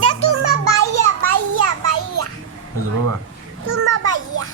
那兔妈妈呀，妈呀，妈呀。那怎么办？兔妈妈呀。